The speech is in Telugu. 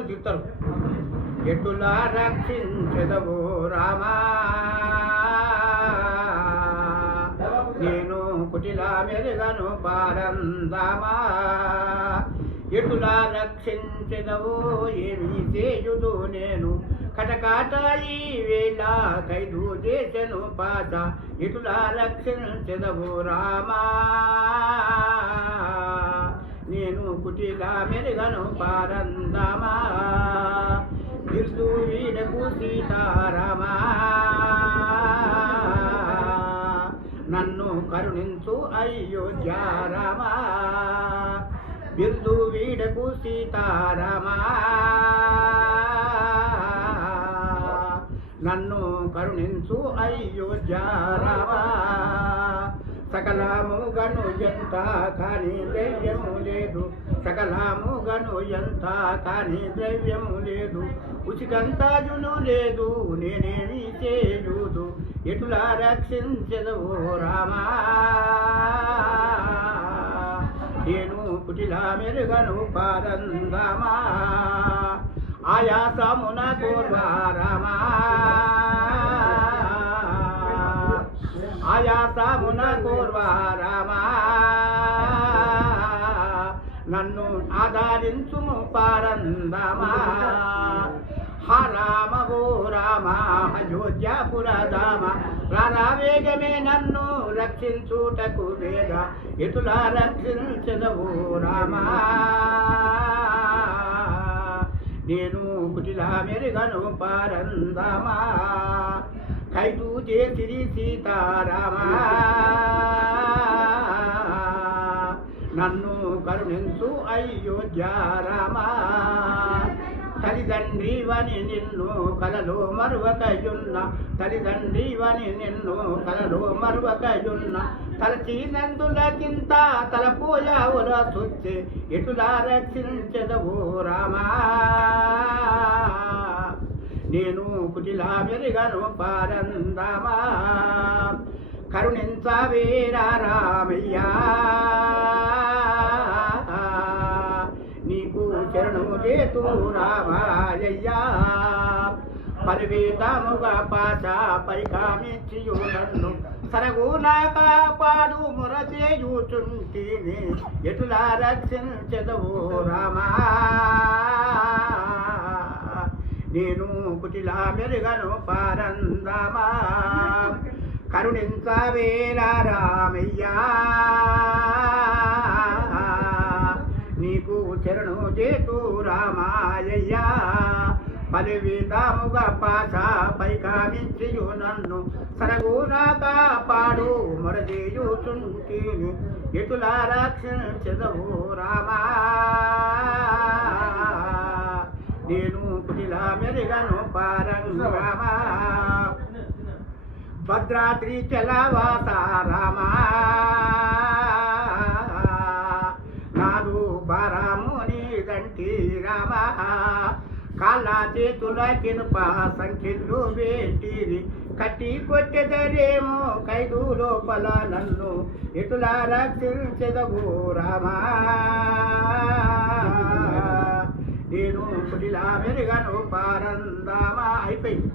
వాళ్ళు తిడతారు. ఎటులా రక్షించెదవో రామా, నేను కుటిలా మెరుగను పారందామా. ఎటులా రక్షించెదవో ఏమి చేయుదు నేను, కటకాట ఈ వేళ ఖైదు చేసెను పాత. ఎటులా రక్షించెదవో రామా, నేను కుటిలా మెరుగను పారందామా. బిర్దు వీడకు సీతారామా, నన్ను కరుణించు అయోధ్య రామా. బిర్దు వీడకు సీతారామా, నన్ను కరుణించు అయోధ్య రామా. సకలము గను ఎంత కానీ ద్రవ్యము లేదు, సకలము గను ఎంత కానీ ద్రవ్యము లేదు. ఉచికంతాజును లేదు నేనేమి చేయుదు, ఎటులా రక్షించెదవో రామా, నేను కుటిలా మెరుగను పారందామా. ఆయాసమున కోర్వా రామా, ఆయాసమున కోర్వా రామా, నన్ను ఆదరించుము పారందామా. రామ ఓ రామ అయోధ్యాపురధామ, రావేగమే నన్ను రక్షించుటకు వేగ. ఎటులా రక్షించెదవో రామా, నేను కుటిలా మెరుగను పారందామా. ఖైదు చేసిరి సీతారామా, నన్ను కరుణించు అయోధ్య రామా. తల్లిదండ్రివని నిన్ను కలలో మరువకయున్న, తల్లిదండ్రివని నిన్ను కలలో మరువకయున్న. తలచినందులకింత తలపోయావుల చుచ్చే, ఎటులా రక్షించెదవో రామా, నేను కుటిలా మెరుగను పారందామా. కరుణించవేరా రామయ్యా, నీకు చరణము చేతు రామాయ్యా. పరివేతముగా పాచ పైకామిచ్చియు నన్ను, సరగునా కాపాడు మురచేయుచుంటిని. ఎటులా రక్షించెదవో రామా, నేను కుటిలా మెరుగను పారందామా. కరుణించవేరా రామయ్యా, నీకు చరణు చేతు రామాయ్యా. పరివేతముగా పాచ పైకామిచ్చియు నన్ను, సరగునా కాపాడు మొరచేయుచుంటిని. ఎటులా రక్షించెదవో రామా, నేను కుటిలా మెరుగను పారందామా. భద్రాద్రి చలవాస రామా, నాదు బారాము నీదంటి రామా. కాళ్ళ చేతుల కినుప సంఖ్యలు వేటిరి, కట్టి కొట్టెదరేమో ఖైదు లోపల నన్ను. ఎటులా రక్షించెదవో రామా, నేను కుటిలా మెరుగను పారందామా. అయిపోయింది.